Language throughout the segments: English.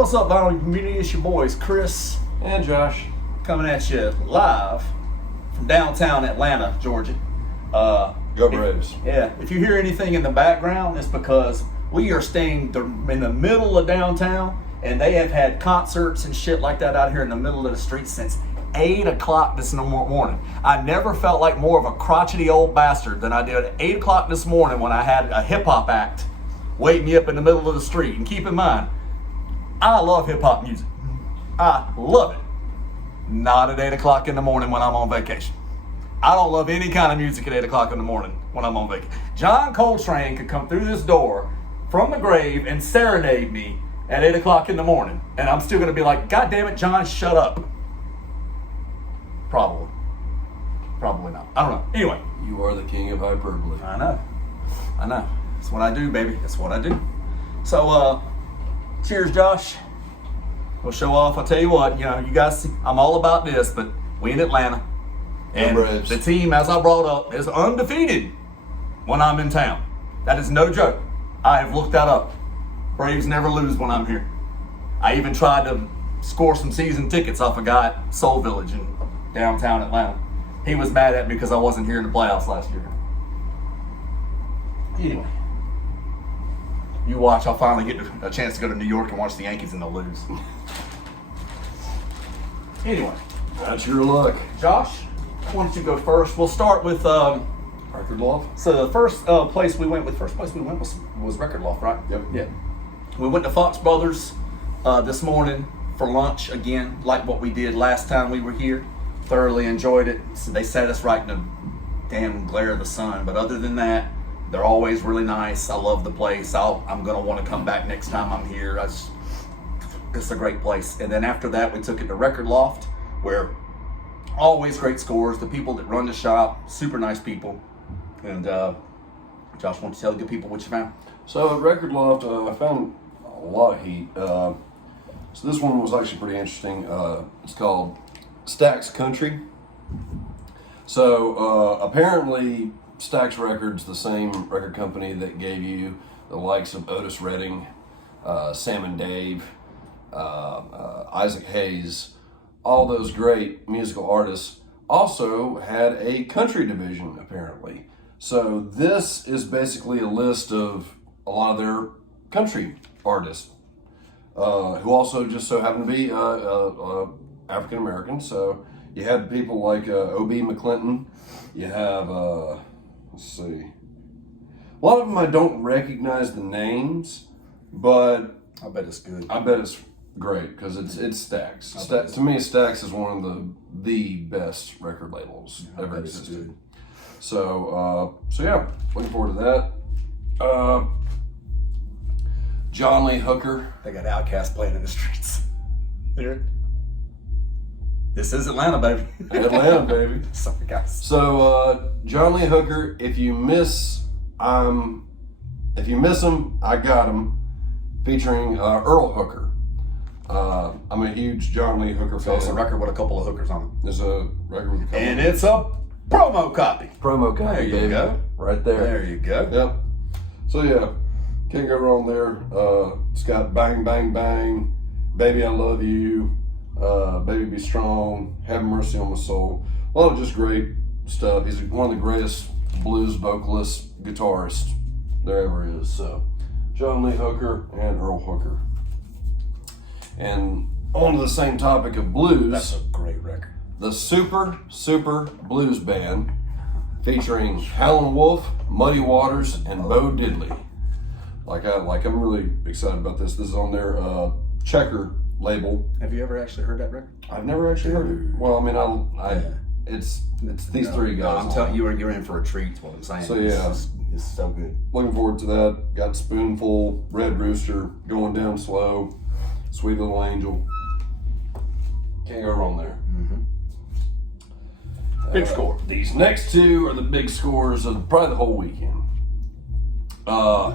What's up, Vinyl Community? It's your boys, Chris and Josh, coming at you live from downtown Atlanta, Georgia. Go Braves. If you hear anything in the background, it's because we are staying in the middle of downtown, and they have had concerts and shit like that out here in the middle of the street since 8 o'clock this morning. I never felt like more of a crotchety old bastard than I did at 8 o'clock this morning when I had a hip-hop act waiting me up in the middle of the street. And keep in mind, I love hip-hop music. I love it. Not at 8 o'clock in the morning when I'm on vacation. I don't love any kind of music at 8 o'clock in the morning when I'm on vacation. John Coltrane could come through this door from the grave and serenade me at 8 o'clock in the morning. And I'm still going to be like, God damn it, John, shut up. Probably. Probably not. I don't know. Anyway. You are the king of hyperbole. I know. That's what I do, baby. That's what I do. So, cheers, Josh. We'll show off. I'll tell you what, you guys see, I'm all about this, but we in Atlanta. And the team, as I brought up, is undefeated when I'm in town. That is no joke. I have looked that up. Braves never lose when I'm here. I even tried to score some season tickets off a guy at Soul Village in downtown Atlanta. He was mad at me because I wasn't here in the playoffs last year. Anyway. You watch, I'll finally get a chance to go to New York and watch the Yankees and they'll lose. Anyway. That's your luck. Josh, why don't you go first? We'll start with Record Loft. So the first place we went was Record Loft, right? Yep. Yeah. We went to Fox Brothers this morning for lunch again, like what we did last time we were here. Thoroughly enjoyed it. So they set us right in the damn glare of the sun. But other than that, they're always really nice. I love the place. I'm going to want to come back next time I'm here. It's a great place. And then after that, we took it to Record Loft, where always great scores. The people that run the shop, super nice people. And Josh, why don't you tell the good people what you found? So at Record Loft, I found a lot of heat. So this one was actually pretty interesting. It's called Stax Country. So apparently Stax Records, the same record company that gave you the likes of Otis Redding, Sam and Dave, Isaac Hayes, all those great musical artists, also had a country division apparently. So this is basically a list of a lot of their country artists who also just so happen to be African American. So you have people like O.B. McClinton. You have, let's see, a lot of them I don't recognize the names, but I bet it's good. I bet it's great because it's Stax. To me, Stax is one of the best record labels ever existed. So yeah, looking forward to that. John Lee Hooker. They got Outcast playing in the streets. Here. This is Atlanta, baby. Atlanta, baby. Sorry, guys. So John Lee Hooker, if you miss him, I got him. Featuring Earl Hooker. I'm a huge John Lee Hooker fan. So it's a record with a couple of hookers on it. There's a record with a couple. And it's a promo copy. Promo copy. There you baby. go. Right there. There you go. Yep. So yeah, can't go wrong there. It's got Bang Bang Bang, Baby I Love You, Baby Be Strong, Have Mercy on My Soul. A lot of just great stuff. He's one of the greatest blues vocalists, guitarists there ever is. So John Lee Hooker and Earl Hooker. And on to the same topic of blues. That's a great record. The Super Blues Band, featuring Howlin' Wolf, Muddy Waters, and Bo Diddley. I'm really excited about this. This is on their Checker label. Have you ever actually heard that record? I've never actually heard it. Well, I mean, it's these three guys. I'm telling you, you're in for a treat. Is what I'm saying. So yeah, it's so good. Looking forward to that. Got Spoonful, Red Rooster, Going Down Slow, Sweet Little Angel. Can't go wrong there. Mm-hmm. Big score. These next two are the big scores of probably the whole weekend. I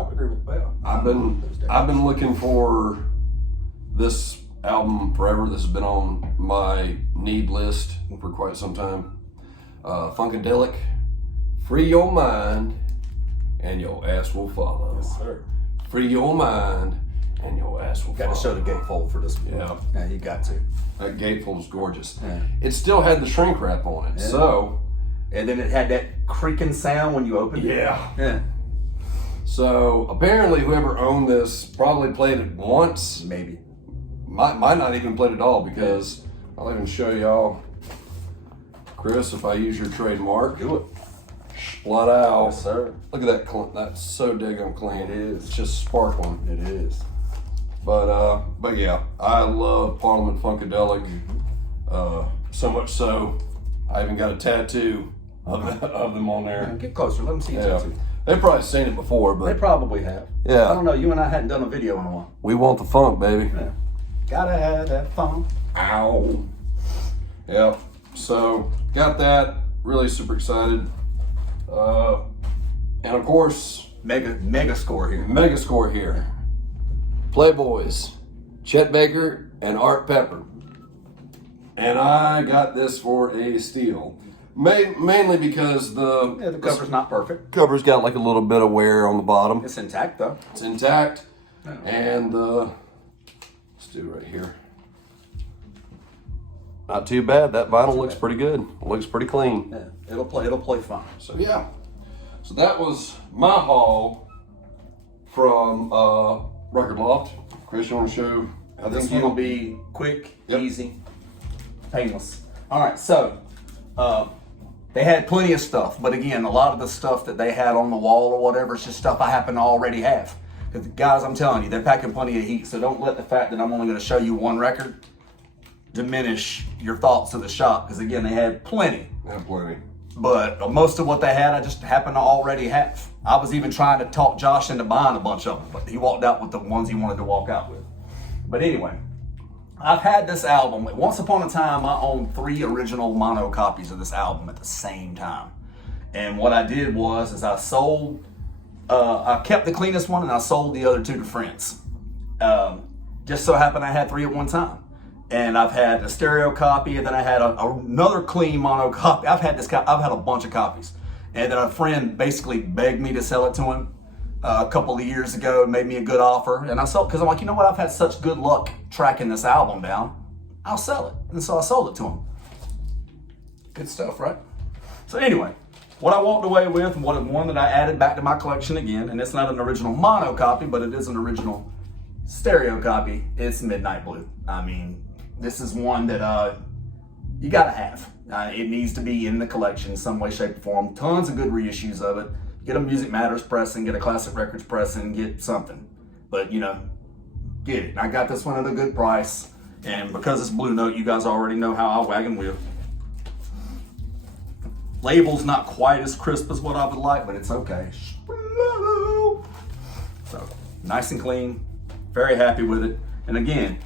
would agree with that. I've been looking for this album forever. This has been on my need list for quite some time. Funkadelic, Free Your Mind, and Your Ass Will Follow. Yes, sir. Free Your Mind, And your ass will Got to show the gatefold for this one. Yeah. Yeah, you got to. That gatefold's gorgeous. Yeah. It still had the shrink wrap on it, Yeah. so. And then it had that creaking sound when you opened it. Yeah. So apparently whoever owned this probably played it once. Maybe. Might not even played it all, because I'll even show y'all, Chris, if I use your trademark. Do it. Splat out. Yes, sir. Look at that. That's so daggone clean. It is. It's just sparkling. It is. But yeah, I love Parliament Funkadelic. So much so, I even got a tattoo of them on there. Get closer. Let them see you Yeah. too. They've probably seen it before, They but probably have. Yeah. I don't know. You and I hadn't done a video in a while. we want the funk, baby. Yeah. Gotta have that fun. Ow. Yep. So got that. Really super excited. And of course, Mega score here. mega score here. Playboys, Chet Baker and Art Pepper. And I got this for a steal. Mainly because The cover's not perfect. cover's got like a little bit of wear on the bottom. It's intact though. It's intact. Yeah. And let's do it right here. Not too bad. That vinyl looks pretty good. It looks pretty clean. Yeah. It'll play fine. So yeah. So that was my haul from Record Loft. Chris, you want to show? I This think one you will be quick, Yep. easy, painless. All right, so they had plenty of stuff, but again, a lot of the stuff that they had on the wall or whatever is just stuff I happen to already have. 'Cause guys, I'm telling you, they're packing plenty of heat, so don't let the fact that I'm only going to show you one record diminish your thoughts of the shop, because again, they had plenty. have plenty. But most of what they had, I just happen to already have. I was even trying to talk Josh into buying a bunch of them, but he walked out with the ones he wanted to walk out with. But anyway, I've had this album. Once upon a time, I owned 3 original mono copies of this album at the same time. And what I did was I sold, I kept the cleanest one and I sold the other 2 to friends. Just so happened I had 3 at one time. And I've had a stereo copy, and then I had another clean mono copy. I've had a bunch of copies. And then a friend basically begged me to sell it to him a couple of years ago, made me a good offer. And I sold, because I'm like, you know what, I've had such good luck tracking this album down, I'll sell it. And so I sold it to him. Good stuff, right? So anyway, what I walked away with, one that I added back to my collection again, and it's not an original mono copy, but it is an original stereo copy, it's Midnight Blue. I mean, this is one that you gotta have. It needs to be in the collection some way, shape, or form. Tons of good reissues of it. Get a Music Matters pressing, get a Classic Records pressing, get something. But, you know, get it. I got this one at a good price. And because it's Blue Note, you guys already know how I wag and wheel. Label's not quite as crisp as what I would like, but it's okay. So, nice and clean. Very happy with it. And again,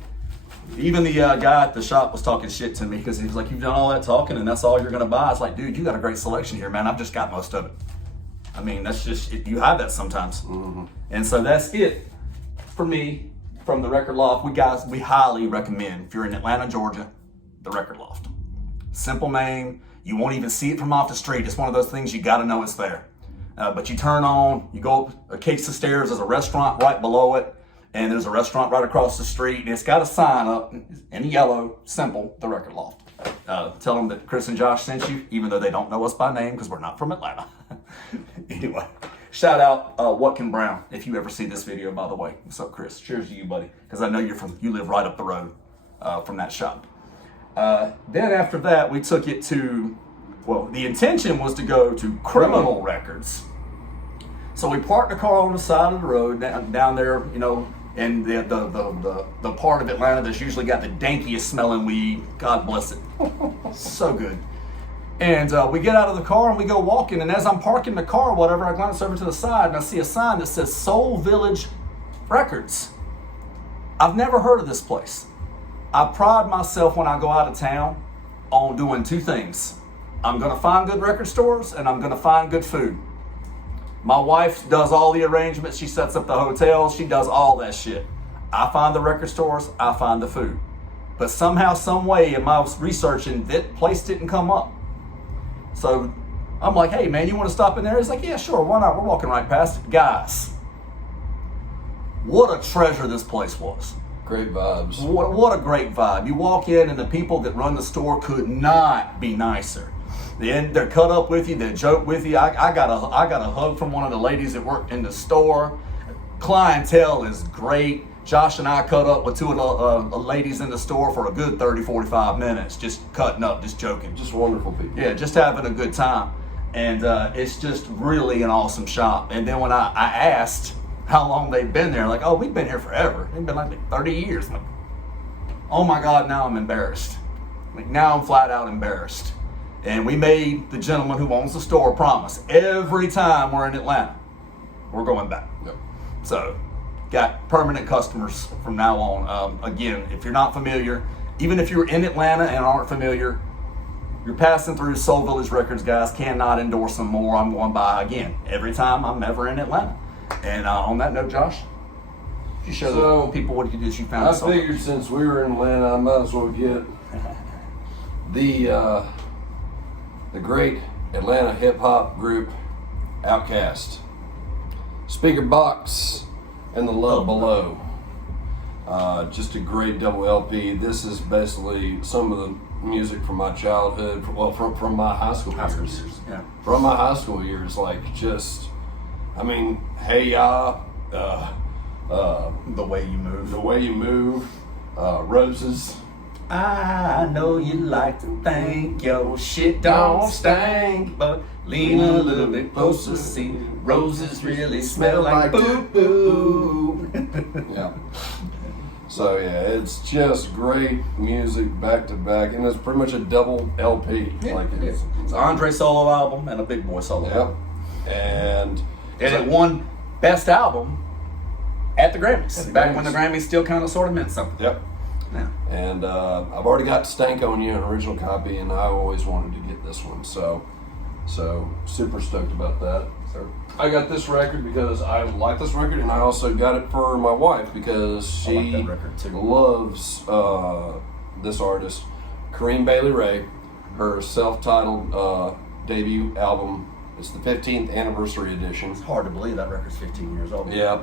even the guy at the shop was talking shit to me because he was like, you've done all that talking and that's all you're going to buy. It's like, dude, you got a great selection here, man. I've just got most of it. I mean, that's just, you have that sometimes. Mm-hmm. And so that's it for me from the Record Loft. We highly recommend, if you're in Atlanta, Georgia, the Record Loft. Simple name. You won't even see it from off the street. It's one of those things you got to know it's there. But you turn on, you go up a case of stairs, there's a restaurant right below it. And there's a restaurant right across the street, and it's got a sign up in yellow, simple, the Record Loft. Tell them that Chris and Josh sent you, even though they don't know us by name because we're not from Atlanta. Anyway, shout out Watkin Brown if you ever see this video, by the way. What's up, Chris? Cheers to you, buddy, because I know you live right up the road from that shop. Then after that, we took it to, well, the intention was to go to Criminal Records. So we parked the car on the side of the road down there, you know, in the part of Atlanta that's usually got the dankiest smelling weed. God bless it. So good. And we get out of the car and we go walking. And as I'm parking the car or whatever, I glance over to the side and I see a sign that says Soul Village Records. I've never heard of this place. I pride myself when I go out of town on doing 2 things. I'm going to find good record stores and I'm going to find good food. My wife does all the arrangements. She sets up the hotels. She does all that shit. I find the record stores. I find the food. But somehow, some way, in my researching, that place didn't come up. So I'm like, hey, man, you want to stop in there? He's like, yeah, sure. Why not? We're walking right past it. Guys, what a treasure this place was. Great vibes. What a great vibe. You walk in and the people that run the store could not be nicer. They're cut up with you, they joke with you. I got a hug from one of the ladies that worked in the store. Clientele is great. Josh and I cut up with two of the ladies in the store for a good 30, 45 minutes, just cutting up, just joking. Just wonderful people. Yeah, just having a good time. And it's just really an awesome shop. And then when I asked how long they've been there, like, oh, we've been here forever. They've been like 30 years. I'm like, oh my God, now I'm embarrassed. Like, now I'm flat out embarrassed. And we made the gentleman who owns the store promise every time we're in Atlanta, we're going back. Yep. So, got permanent customers from now on. Again, if you're not familiar, even if you're in Atlanta and aren't familiar, you're passing through Soul Village Records, guys. Cannot endorse them more. I'm going by again every time I'm ever in Atlanta. And on that note, Josh, you show the people what you did. You found. I figured since we were in Atlanta, I might as well get the great Atlanta hip hop group Outcast. Speaker Box and The Love Below. Just a great double LP. This is basically some of the music from my childhood, well, from my high school years. Yeah. From my high school years, like just, I mean, Hey Ya, The Way You Move. The Way You Move, Roses. I know you like to think your shit don't stink, but lean a little bit closer, see roses really smell like boo-boo. Yeah. So yeah, it's just great music back to back, and it's pretty much a double LP. Yeah, like it's an Andre solo album and a Big Boy solo album. And it won Best Album at the Grammys. At the Back Grammys. when the Grammys still kind of sort of meant something. Yep. Yeah. And I've already got Stank on You, an original copy, and I always wanted to get this one. So super stoked about that. So I got this record because I like this record, and I also got it for my wife because I she like that record too. loves this artist, Kareem Bailey Ray. Her self-titled debut album. It's the 15th anniversary edition. It's hard to believe that record's 15 years old. Yeah.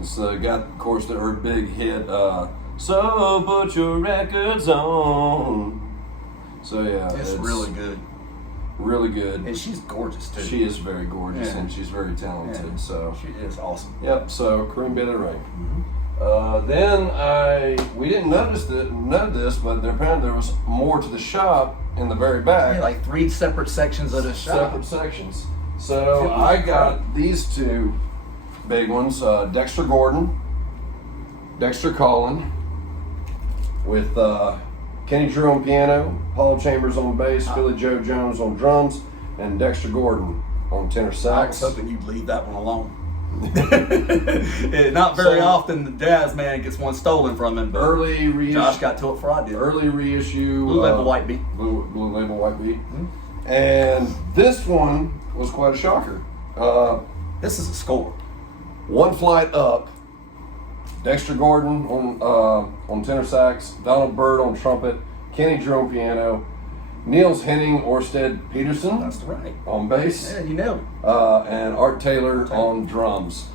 It's got, of course, her big hit, So Put Your Records On. So yeah, It's really good. Really good. And she's gorgeous too. She is very gorgeous, Yeah. and she's very talented. Yeah. So She is awesome. yep. So Kareem Bailey Ray. Mm-hmm. Then we didn't know this, but apparently there was more to the shop in the very back. Yeah, like 3 separate sections of the shop. Separate sections. So I got these two big ones: Dexter Gordon, Dexter Collin, with Kenny Drew on piano, Paul Chambers on bass, Billy Joe Jones on drums, and Dexter Gordon on tenor I was sax. hoping you'd leave that one alone. Not very often the jazz man gets one stolen from him, but Early reissue. Josh got to it before I did. Early reissue. Blue Label White Beat. Blue Label White Beat. And this one was quite a shocker. This is a score. One flight up. Dexter Gordon on tenor sax, Donald Byrd on trumpet, Kenny Drew on piano, Niels Henning Orsted Peterson That's right. on bass, Yeah, you know. and Art Taylor on drums.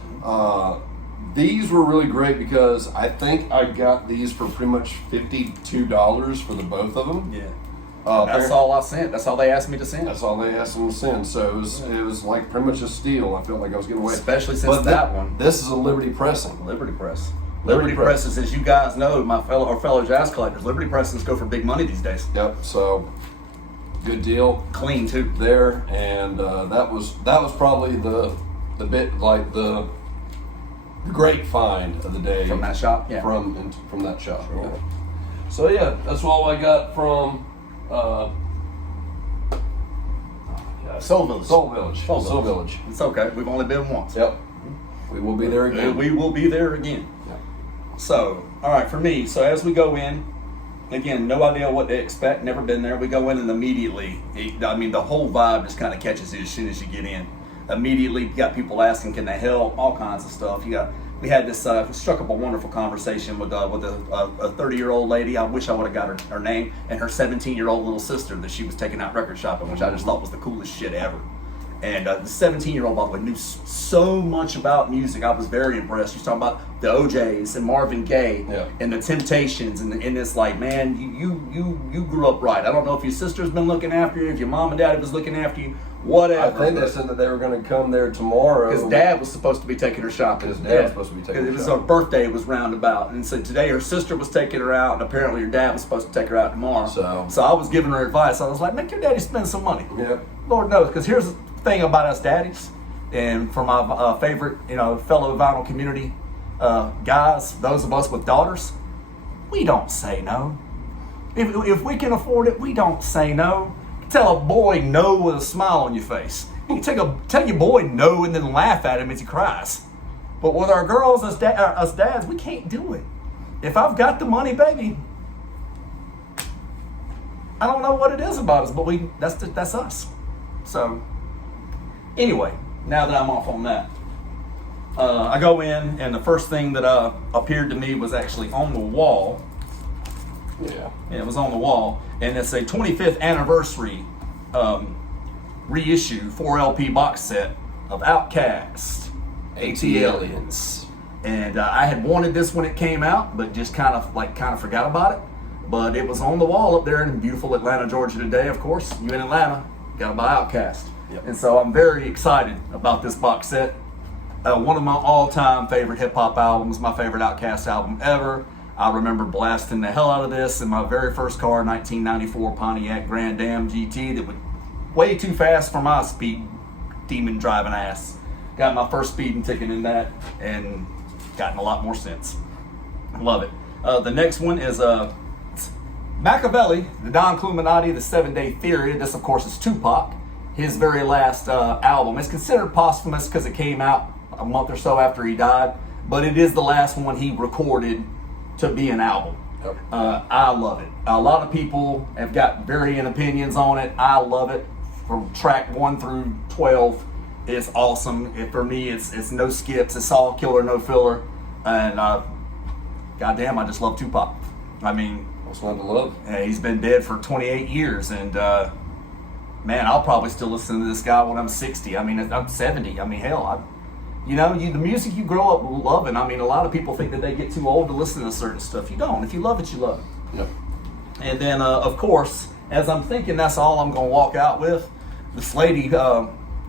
These were really great because I think I got these for pretty much $52 for the both of them. Yeah. That's all I sent. That's all they asked me to send. That's all they asked them to send. So it was like pretty much a steal. I felt like I was getting away. Especially since But that one. This is a Liberty Pressing. Liberty Press. Liberty Liberty Press. Presses, as you guys know, my fellow jazz collectors, Liberty Presses go for big money these days. Yep. So good deal Clean too. there, and that was probably the bit like the great find of the day From that shop? Yeah. from that shop. Sure. Yeah. So yeah, that's all I got from Soul Village. Soul Village. Soul Soul Village. It's okay. We've only been once. Yep. We will be there again. We will be there again. Yeah. So, all right, for me, so as we go in, again, no idea what to expect, never been there. We go in and immediately, the whole vibe just kind of catches you as soon as you get in. Immediately, you got people asking, can they help? All kinds of stuff. We had this, struck up a wonderful conversation with a 30-year-old lady. I wish I would have got her name, and her 17-year-old little sister that she was taking out record shopping, which I just thought was the coolest shit ever. And the 17-year-old, by the way, knew so much about music. I was very impressed. She's talking about the OJs and Marvin Gaye and the Temptations, and it's like, man, you grew up right. I don't know if your sister's been looking after you, if your mom and dad was looking after you, whatever. I think they said that they were going to come there tomorrow. His dad was supposed to be taking her shopping. His dad was supposed to be taking her shopping. It was her birthday was roundabout, and so today her sister was taking her out, and apparently her dad was supposed to take her out tomorrow. So I was giving her advice. I was like, make your daddy spend some money. Yep. Lord knows, because here's thing about us daddies, and for my favorite, fellow vinyl community guys, those of us with daughters, we don't say no. If we can afford it, we don't say no. Tell a boy no with a smile on your face. You can tell your boy no and then laugh at him as he cries. But with our girls, us dads, we can't do it. If I've got the money, baby, I don't know what it is about us, but that's us. So, anyway, now that I'm off on that, I go in, and the first thing that appeared to me was actually on the wall. Yeah, it was on the wall, and it's a 25th anniversary reissue 4 LP box set of Outcast, AT-Aliens. And I had wanted this when it came out, but just kind of forgot about it. But it was on the wall up there in beautiful Atlanta, Georgia today. Of course, you in Atlanta, gotta buy Outcast. Yep. And so I'm very excited about this box set. One of my all-time favorite hip-hop albums, my favorite Outcast album ever. I remember blasting the hell out of this in my very first car, 1994 Pontiac Grand Am GT, that was way too fast for my speed demon driving ass. Got my first speeding ticket in that, and gotten a lot more sense. Love it. The next one is Machiavelli, the Don Cluminati, the 7-Day Theory. This, of course, is Tupac, his very last album. It's considered posthumous because it came out a month or so after he died, but it is the last one he recorded to be an album. Yep. I love it. A lot of people have got varying opinions on it. I love it. From track 1 through 12, it's awesome. For me, it's no skips. It's all killer, no filler. And goddamn, I just love Tupac. I mean, what's not to love? He's been dead for 28 years, and man, I'll probably still listen to this guy when I'm 60. I mean, I'm 70. I mean, hell, the music you grow up loving. I mean, a lot of people think that they get too old to listen to certain stuff. You don't. If you love it, you love it. Yep. And then, of course, as I'm thinking that's all I'm going to walk out with, this lady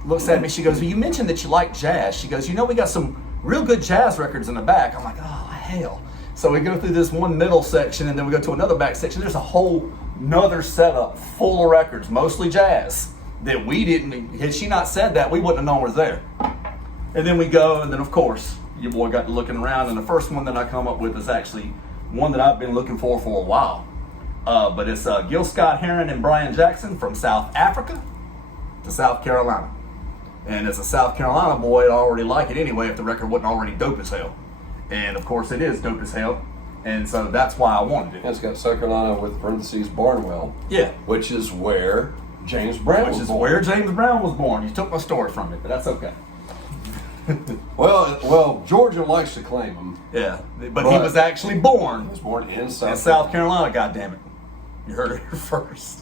looks at me. She goes, well, you mentioned that you like jazz. She goes, we got some real good jazz records in the back. I'm like, oh, hell. So we go through this one middle section, and then we go to another back section. There's a whole nother setup full of records, mostly jazz, that we didn't, had she not said that, we wouldn't have known was there. And then we go, and then, of course, your boy got to looking around, and the first one that I come up with is actually one that I've been looking for a while. But it's Gil Scott-Heron and Brian Jackson from South Africa to South Carolina. And as a South Carolina boy, I'd already like it anyway if the record wasn't already dope as hell. And, of course, it is dope as hell. And so that's why I wanted it. It's got South Carolina with parentheses Barnwell. Yeah. Which is where James Brown was born. Where James Brown was born. You took my story from it, but that's okay. Well, Georgia likes to claim him. Yeah, but he was actually born. He was born in South Carolina, goddammit. You heard it here first.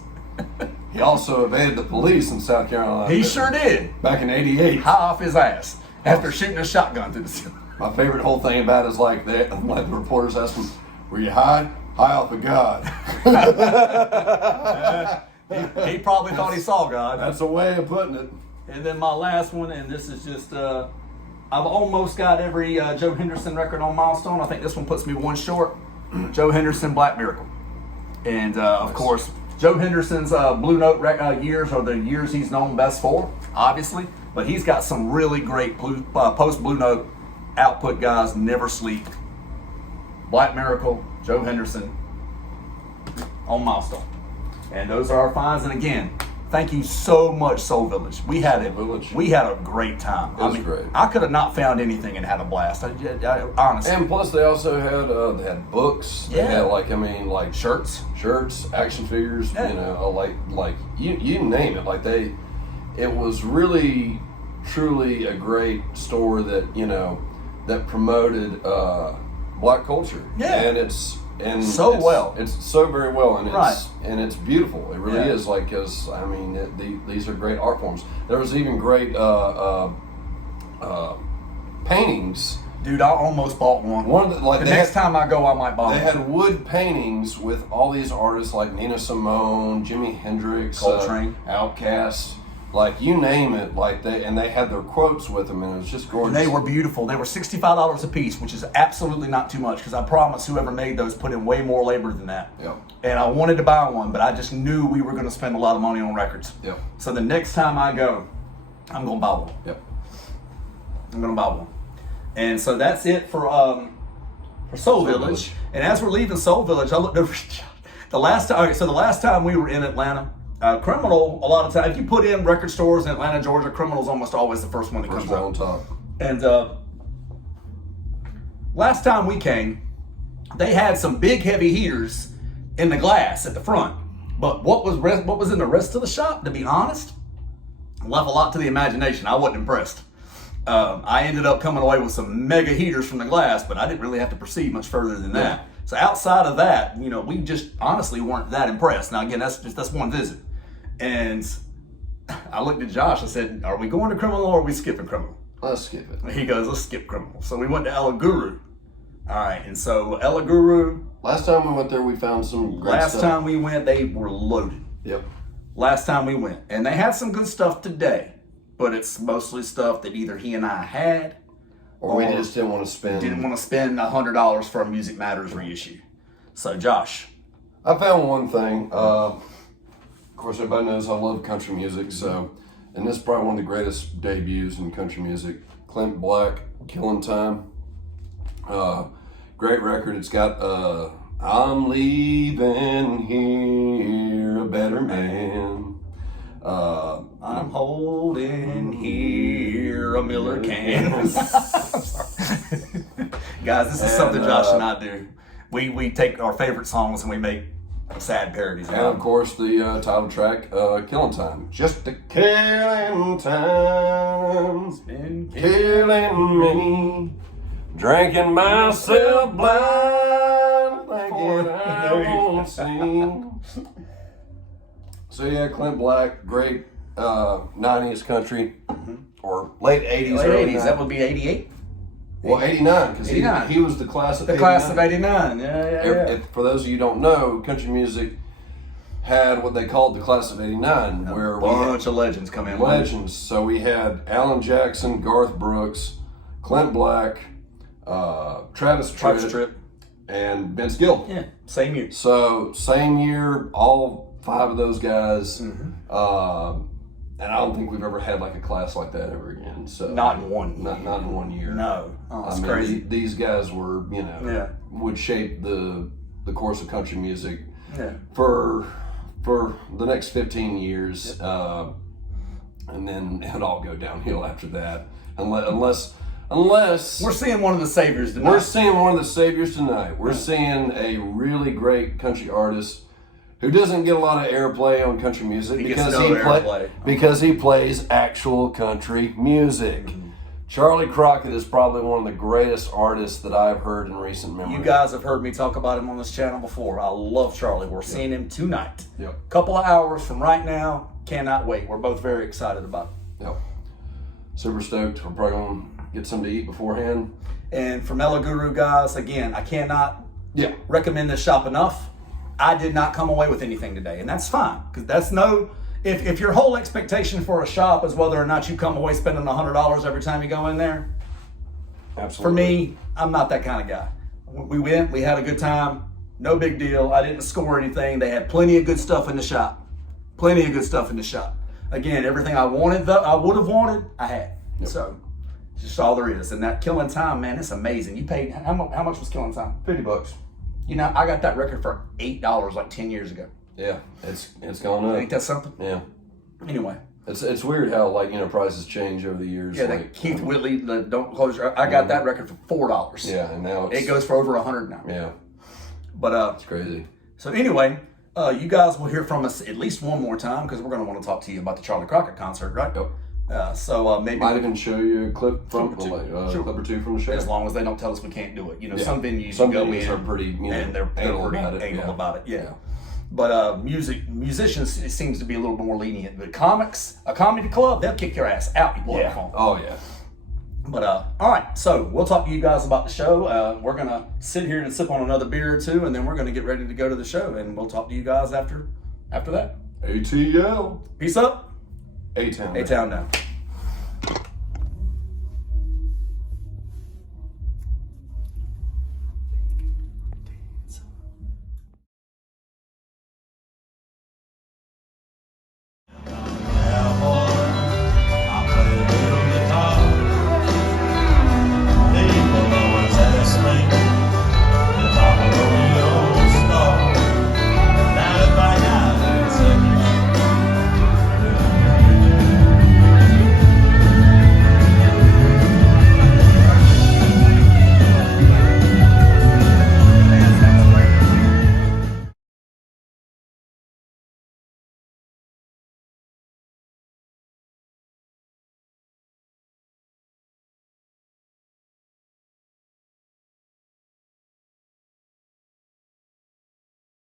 He also evaded the police in South Carolina. He sure did. Back in '88. High off his ass after shooting a shotgun through the ceiling. My favorite whole thing about it is like the reporters asked him, were you high? High off of God. He probably thought he saw God. That's a way of putting it. And then my last one, and this is just, I've almost got every Joe Henderson record on Milestone. I think this one puts me one short. Joe Henderson, Black Miracle. And, of course, Joe Henderson's Blue Note years are the years he's known best for, obviously. But he's got some really great post-Blue Note output guys, Never Sleep, Black Miracle, Joe Henderson, on Milestone. And those are our finds. And again, thank you so much, Soul Village. We had a great time. It was great. I could have not found anything and had a blast. I honestly. And plus, they also had books. Yeah. They had shirts, action figures. Yeah. You name it. It was really, truly a great store that that promoted black culture. Yeah. And it's and so well. It's so very well, and Right. it's beautiful. It really Yeah. is. Like, because I mean, these are great art forms. There was even great paintings. Dude, I almost bought one. One of the, like the they next had, time I go, I might buy They one. had wood paintings with all these artists like Nina Simone, Jimi Hendrix, Coltrane, Outcast, like you name it. Like they had their quotes with them, and it was just gorgeous. And they were beautiful. They were $65 a piece, which is absolutely not too much because I promise whoever made those put in way more labor than that. Yep. And I wanted to buy one, but I just knew we were going to spend a lot of money on records. Yep. So the next time I go, I'm going to buy one. Yep. I'm going to buy one. And so that's it for Soul Village. And as we're leaving Soul Village, I looked over the last time. Okay, so the last time we were in Atlanta, Criminal. A lot of times, if you put in record stores in Atlanta, Georgia, Criminal's almost always the first one that comes on up. top. And last time we came, they had some big heavy heaters in the glass at the front. But what was in the rest of the shop? To be honest, left a lot to the imagination. I wasn't impressed. I ended up coming away with some mega heaters from the glass, but I didn't really have to proceed much further than that. So outside of that, we just honestly weren't that impressed. Now again, that's one visit. And I looked at Josh, I said, are we going to Criminal or are we skipping Criminal? Let's skip it. He goes, let's skip Criminal. So we went to Ella Guru. All right, and so Ella Guru. Last time we went there, we found some great Last stuff. time we went, they were loaded. Yep. Last time we went. And they had some good stuff today. But it's mostly stuff that either he and I had, or we just didn't want to spend. Didn't want to spend $100 for a Music Matters reissue. So Josh, I found one thing. Of course, everybody knows I love country music. So, and this is probably one of the greatest debuts in country music. Clint Black, "Killing Time." Great record. It's got "I'm leaving here a better man." I'm holding here a Miller can. Guys, this is something Josh and I do. We take our favorite songs and we make sad parodies. And of course, the title track, "Killing Time." Just a killing time, Been killing me, drinking myself blind, thinking I won't see. So yeah, Clint Black, great 90s country, or late 80s. Late early 80s, that would be 88? Well, 89, because 89. he was the class of The 89. class of 89, yeah. If, for those of you who don't know, country music had what they called the class of 89, where A we had bunch of legends come in. legends. So we had Alan Jackson, Garth Brooks, Clint Black, Travis Tritt, and Vince Gill. Yeah, same year. So same year, all five of those guys. And I don't think we've ever had like a class like that ever again. So Not in one not in 1 year. No. Oh, that's I mean, crazy. These guys were, would shape the course of country music for the next 15 years, and then it'll all go downhill after that, unless We're seeing one of the saviors tonight. we're seeing one of the saviors tonight. We're seeing a really great country artist who doesn't get a lot of airplay on country music because he plays actual country music. Charlie Crockett is probably one of the greatest artists that I've heard in recent memory. You guys have heard me talk about him on this channel before. I love Charlie. We're seeing him tonight. Yep. Couple of hours from right now. Cannot wait. We're both very excited about it. Yep. Super stoked. We're probably going to get something to eat beforehand. And from Ella Guru, guys, again, I cannot recommend this shop enough. I did not come away with anything today, and that's fine, because that's if your whole expectation for a shop is whether or not you come away spending $100 every time you go in there. Absolutely. For me, I'm not that kind of guy. We went, we had a good time, no big deal. I didn't score anything. They had plenty of good stuff in the shop. Again, everything I wanted, I would have wanted, I had. Yep. So, it's just all there is. And that Killing Time, man, it's amazing. You paid, how much was Killing Time? $50. I got that record for $8 like 10 years ago. Yeah, it's gone up. Ain't that something? Yeah. Anyway. It's weird how prices change over the years. Yeah, that Keith Whitley, Don't Close Your Eyes. I got that record for $4. Yeah, and now it goes for over $100 now. Yeah. But it's crazy. So anyway, you guys will hear from us at least one more time, because we're going to want to talk to you about the Charlie Crockett concert, right? Yep. Maybe might even show you a clip from Clip or two. clip or two from the show. as long as they don't tell us we can't do it. You know, Yeah. some venues Some you go venues in are pretty, and they're anal pretty about it. anal about it. Yeah. Yeah. But musicians, it seems to be a little more lenient. But comics, a comedy club, they'll kick your ass out. You blow the phone. Oh yeah. But all right, so we'll talk to you guys about the show. We're gonna sit here and sip on another beer or two, and then we're gonna get ready to go to the show, and we'll talk to you guys after that. ATL. Peace up. A-Town. A-Town now.